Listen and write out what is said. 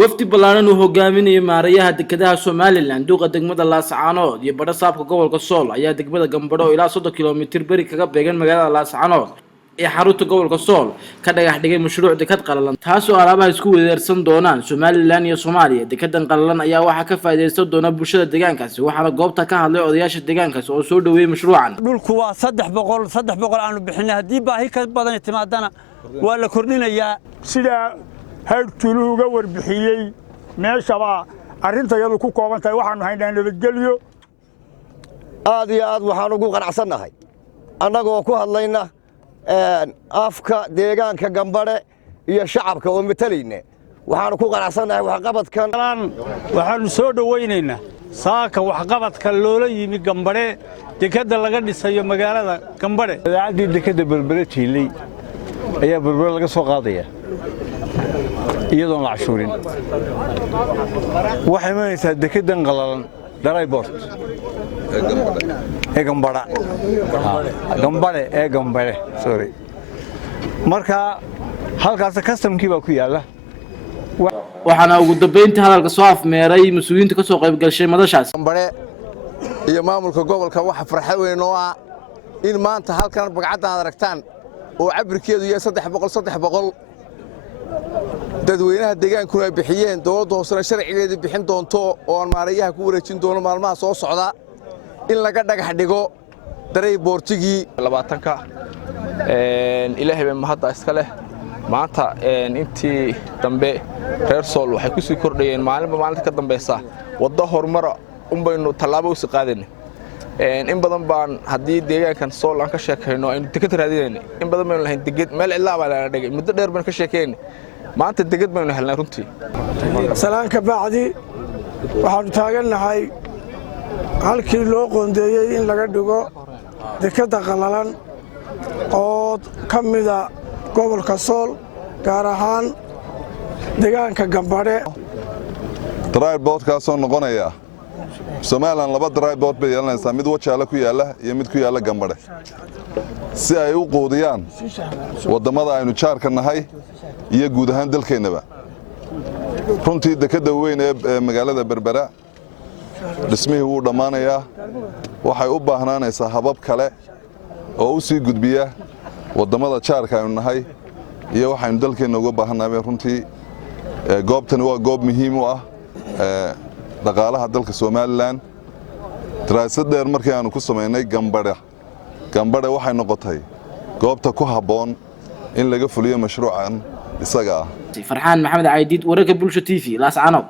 wafdi ballaaran uu hogaaminayay maarayaha Dekadaha Somaliland duqa degmada Laascaanood iyo badha saabka gobolka Sool ayaa degmada Gamabdhe oo ilaa 30 kiiloomitir bari kaga beegan magaalada Laascaanood ee xarunta gobolka Sool ka dhagax dhigay mashruuc dekad qalalan taas oo alaabaha isku weerarsan doonaan Somaliland iyo Soomaaliya. Dekadan qalalan ayaa waxa ka faa'iideysan doona bulshada deegaankaasi waxaana goobta ka hadlay odayaasha deegaankaasi oo soo dhaweeyay mashruucan. dhulku waa 300 aanu bixinay hadii baahi ka badan timaadana waa la kordhinayaa sida هالتلوجا وربحيي ماشوا أرنت يلو كوكو أنت واحد هينا نبتجليو هذه وحنا نقول قناعسنا هاي أنا قوكو هاللينا أفكا ديجان كجنبرة هي شعب كومتلينا وحنا نقول قناعسنا وحقبت كان وحنا سود ويننا ساك وحقبت كاللولا يمي جنبرة دكدا لقد نسيو مجالا جنبرة عادي دكدا بالبلتي لي هي بالبلة لقى سوق قاضية iyadoo la cashuurin waxay maaysaa dekedan qalalan daray boort Gamabdhe sorry marka halkaas customkii baa ku yaala waxaana ugu dambeyntii hadalka soo afmeeray mas'uuliyiinta ka soo qayb gashay madashaas Gamabdhe iyo maamulka gobolka waxa farxad weyn oo ah in maanta halkan bagcad aad aragtaan oo cabirkeedu yahay 300 dadweynaha deegaankuna ay bixiyeen dawladda hoose sharcigeedii bixin doonto oo aan maarayaha ku wareejin doono maalmaha soo socda in laga dhagax dhigo daray boortigii 20ka ilaahay baa mahad iska leh maanta intii dambe reer Sool waxay ku sii kordhayeen maalinta ka dambaysa wada horumar baynu tallaabo u sii qaadeen in badan baan hadii deegaankan Sool aan ka sheekayno aynu dekad raadinayno in badan baynu lahayn dekad meel ilaa baa la dhigay muddo dheer baan ka sheekayno maanta dekad baynu helnay runtii salaanka bacdi waxaan taaganahay halkii loo qoondeeyay in laga dhigo dekada qalalan oo kamida gobolka Sool gaar ahaan deegaanka Gamabdhe dry board ka soo noqonaya Somaliland laba dry board bay yeelanaysaa mid wajaale ku yaala iyo mid ku yaala Gamabdhe si ay u qoodiyaan wadamada aynu jaarka nahay iyo guud ahaan dalkeenaba runtii dekada weyn ee magaalada Berbera dhismihii wuu dhamaanayaa waxay u baahnaanaysaa habab kale oo u sii gudbiya wadamada jaarka aynu nahay iyo waxaynu dalkeena uga baahanahay runtii goobtani waa goob muhiim u ah dhaqaalaha dalka Somaliland daraasad dheer markii aanu ku sameynay Gamabdhe waxay noqotay goobta ku haboon in laga fuliyo mashruucan isaga ah Farxaan Maxamed Caydiid wararka bulsho TV Laascaanood